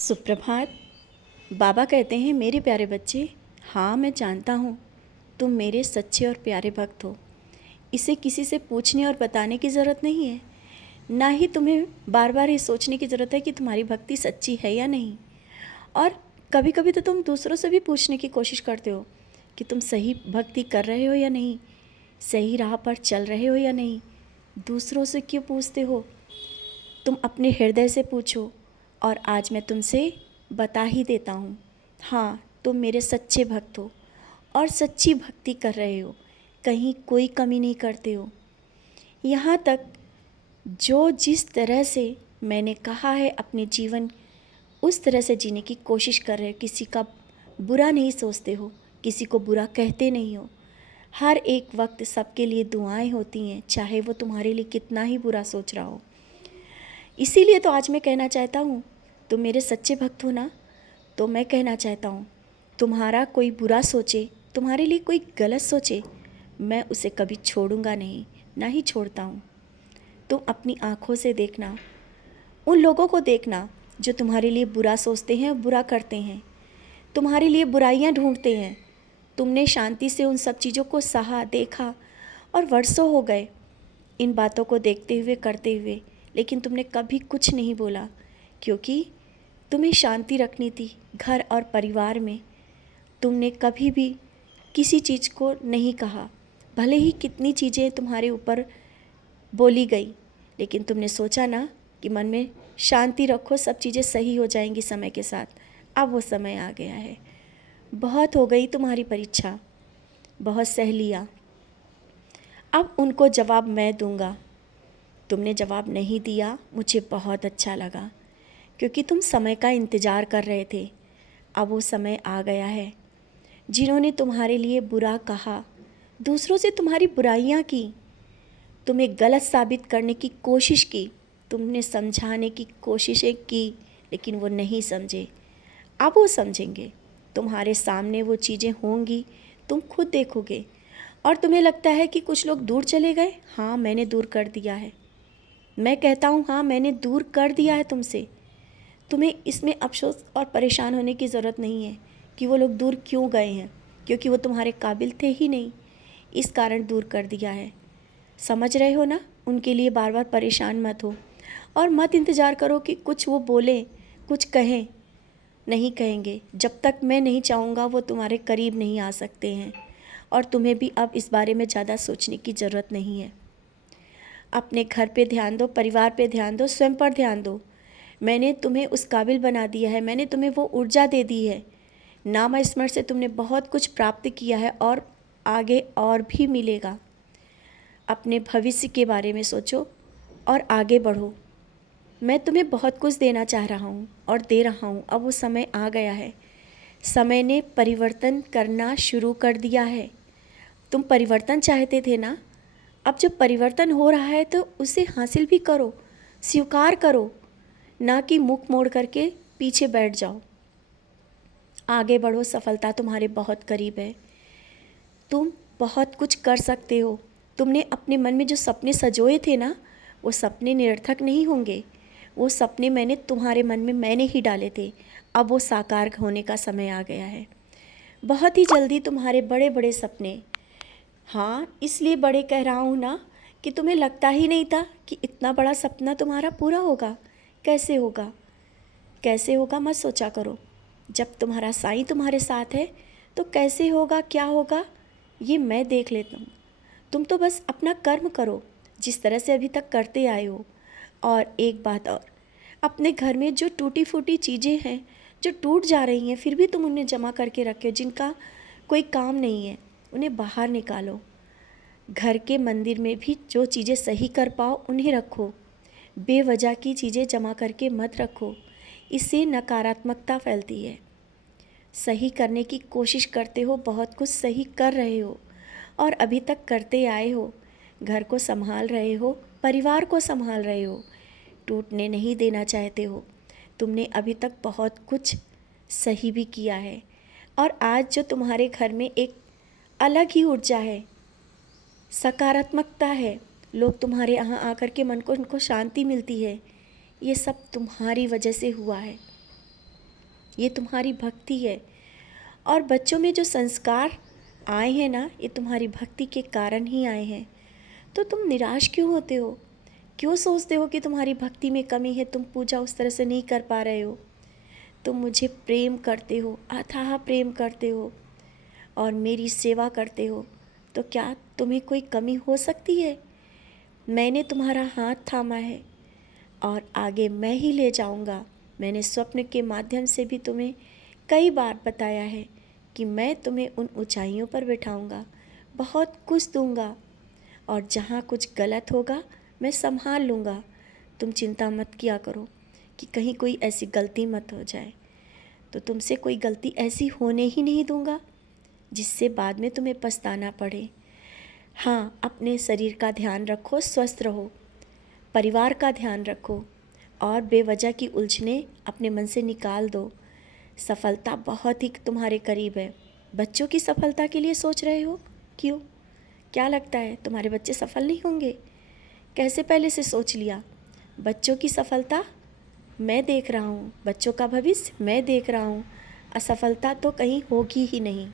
सुप्रभात। बाबा कहते हैं, मेरे प्यारे बच्चे, हाँ मैं जानता हूँ तुम मेरे सच्चे और प्यारे भक्त हो। इसे किसी से पूछने और बताने की ज़रूरत नहीं है, ना ही तुम्हें बार बार ये सोचने की ज़रूरत है कि तुम्हारी भक्ति सच्ची है या नहीं। और कभी कभी तो तुम दूसरों से भी पूछने की कोशिश करते हो कि तुम सही भक्ति कर रहे हो या नहीं, सही राह पर चल रहे हो या नहीं। दूसरों से क्यों पूछते हो? तुम अपने हृदय से पूछो। और आज मैं तुमसे बता ही देता हूँ, हाँ तुम मेरे सच्चे भक्त हो और सच्ची भक्ति कर रहे हो, कहीं कोई कमी नहीं करते हो। यहाँ तक जो जिस तरह से मैंने कहा है अपने जीवन उस तरह से जीने की कोशिश कर रहे हो। किसी का बुरा नहीं सोचते हो, किसी को बुरा कहते नहीं हो। हर एक वक्त सबके लिए दुआएं होती हैं, चाहे वो तुम्हारे लिए कितना ही बुरा सोच रहा हो। इसीलिए तो आज मैं कहना चाहता हूँ, तुम मेरे सच्चे भक्त हो ना, तो मैं कहना चाहता हूँ तुम्हारा कोई बुरा सोचे, तुम्हारे लिए कोई गलत सोचे, मैं उसे कभी छोड़ूंगा नहीं, ना ही छोड़ता हूँ। तुम अपनी आँखों से देखना, उन लोगों को देखना जो तुम्हारे लिए बुरा सोचते हैं और बुरा करते हैं, तुम्हारे लिए बुराइयाँ ढूंढते हैं। तुमने शांति से उन सब चीज़ों को सहा, देखा, और वर्षों हो गए इन बातों को देखते हुए, करते हुए, लेकिन तुमने कभी कुछ नहीं बोला, क्योंकि तुम्हें शांति रखनी थी घर और परिवार में। तुमने कभी भी किसी चीज़ को नहीं कहा, भले ही कितनी चीज़ें तुम्हारे ऊपर बोली गई, लेकिन तुमने सोचा ना कि मन में शांति रखो, सब चीज़ें सही हो जाएंगी समय के साथ। अब वो समय आ गया है। बहुत हो गई तुम्हारी परीक्षा, बहुत सह लिया, अब उनको जवाब मैं दूंगा। तुमने जवाब नहीं दिया, मुझे बहुत अच्छा लगा, क्योंकि तुम समय का इंतज़ार कर रहे थे। अब वो समय आ गया है। जिन्होंने तुम्हारे लिए बुरा कहा, दूसरों से तुम्हारी बुराइयां की, तुम्हें गलत साबित करने की कोशिश की, तुमने समझाने की कोशिशें की, लेकिन वो नहीं समझे। अब वो समझेंगे। तुम्हारे सामने वो चीज़ें होंगी, तुम खुद देखोगे। और तुम्हें लगता है कि कुछ लोग दूर चले गए, हाँ मैंने दूर कर दिया है। मैं कहता हूँ, हाँ मैंने दूर कर दिया है तुमसे। तुम्हें इसमें अफसोस और परेशान होने की ज़रूरत नहीं है कि वो लोग दूर क्यों गए हैं, क्योंकि वो तुम्हारे काबिल थे ही नहीं, इस कारण दूर कर दिया है। समझ रहे हो ना? उनके लिए बार बार परेशान मत हो, और मत इंतज़ार करो कि कुछ वो बोलें, कुछ कहें। नहीं कहेंगे, जब तक मैं नहीं चाहूँगा वो तुम्हारे करीब नहीं आ सकते हैं। और तुम्हें भी अब इस बारे में ज़्यादा सोचने की ज़रूरत नहीं है। अपने घर पे ध्यान दो, परिवार पे ध्यान दो, स्वयं पर ध्यान दो। मैंने तुम्हें उस काबिल बना दिया है, मैंने तुम्हें वो ऊर्जा दे दी है। नाम स्मरण से तुमने बहुत कुछ प्राप्त किया है और आगे और भी मिलेगा। अपने भविष्य के बारे में सोचो और आगे बढ़ो। मैं तुम्हें बहुत कुछ देना चाह रहा हूँ और दे रहा हूँ। अब वो समय आ गया है। समय ने परिवर्तन करना शुरू कर दिया है। तुम परिवर्तन चाहते थे ना, अब जब परिवर्तन हो रहा है तो उसे हासिल भी करो, स्वीकार करो, ना कि मुख मोड़ करके पीछे बैठ जाओ। आगे बढ़ो, सफलता तुम्हारे बहुत करीब है। तुम बहुत कुछ कर सकते हो। तुमने अपने मन में जो सपने सजोए थे ना, वो सपने निरर्थक नहीं होंगे। वो सपने मैंने तुम्हारे मन में मैंने ही डाले थे। अब वो साकार होने का समय आ गया है। बहुत ही जल्दी तुम्हारे बड़े बड़े सपने, हाँ इसलिए बड़े कह रहा हूँ ना कि तुम्हें लगता ही नहीं था कि इतना बड़ा सपना तुम्हारा पूरा होगा। कैसे होगा, कैसे होगा मत सोचा करो। जब तुम्हारा साईं तुम्हारे साथ है तो कैसे होगा, क्या होगा, ये मैं देख लेता हूँ। तुम तो बस अपना कर्म करो जिस तरह से अभी तक करते आए हो। और एक बात और, अपने घर में जो टूटी फूटी चीज़ें हैं, जो टूट जा रही हैं, फिर भी तुम उन्हें जमा करके रखे हो, जिनका कोई काम नहीं है, उन्हें बाहर निकालो। घर के मंदिर में भी जो चीज़ें सही कर पाओ उन्हें रखो। बेवजह की चीज़ें जमा करके मत रखो, इससे नकारात्मकता फैलती है। सही करने की कोशिश करते हो, बहुत कुछ सही कर रहे हो और अभी तक करते आए हो। घर को संभाल रहे हो, परिवार को संभाल रहे हो, टूटने नहीं देना चाहते हो। तुमने अभी तक बहुत कुछ सही भी किया है। और आज जो तुम्हारे घर में एक अलग ही ऊर्जा है, सकारात्मकता है, लोग तुम्हारे यहाँ आकर के मन को उनको शांति मिलती है, ये सब तुम्हारी वजह से हुआ है। ये तुम्हारी भक्ति है। और बच्चों में जो संस्कार आए हैं ना, ये तुम्हारी भक्ति के कारण ही आए हैं। तो तुम निराश क्यों होते हो? क्यों सोचते हो कि तुम्हारी भक्ति में कमी है, तुम पूजा उस तरह से नहीं कर पा रहे हो? तुम मुझे प्रेम करते हो, अथाह प्रेम करते हो और मेरी सेवा करते हो, तो क्या तुम्हें कोई कमी हो सकती है? मैंने तुम्हारा हाथ थामा है और आगे मैं ही ले जाऊंगा। मैंने स्वप्न के माध्यम से भी तुम्हें कई बार बताया है कि मैं तुम्हें उन ऊंचाइयों पर बिठाऊंगा, बहुत कुछ दूंगा और जहाँ कुछ गलत होगा मैं संभाल लूँगा। तुम चिंता मत किया करो कि कहीं कोई ऐसी गलती मत हो जाए। तो तुमसे कोई गलती ऐसी होने ही नहीं दूंगा जिससे बाद में तुम्हें पछताना पड़े। हाँ, अपने शरीर का ध्यान रखो, स्वस्थ रहो, परिवार का ध्यान रखो और बेवजह की उलझनें अपने मन से निकाल दो। सफलता बहुत ही तुम्हारे करीब है। बच्चों की सफलता के लिए सोच रहे हो? क्यों? क्या लगता है तुम्हारे बच्चे सफल नहीं होंगे? कैसे पहले से सोच लिया? बच्चों की सफलता मैं देख रहा हूँ, बच्चों का भविष्य मैं देख रहा हूँ। असफलता तो कहीं होगी ही नहीं।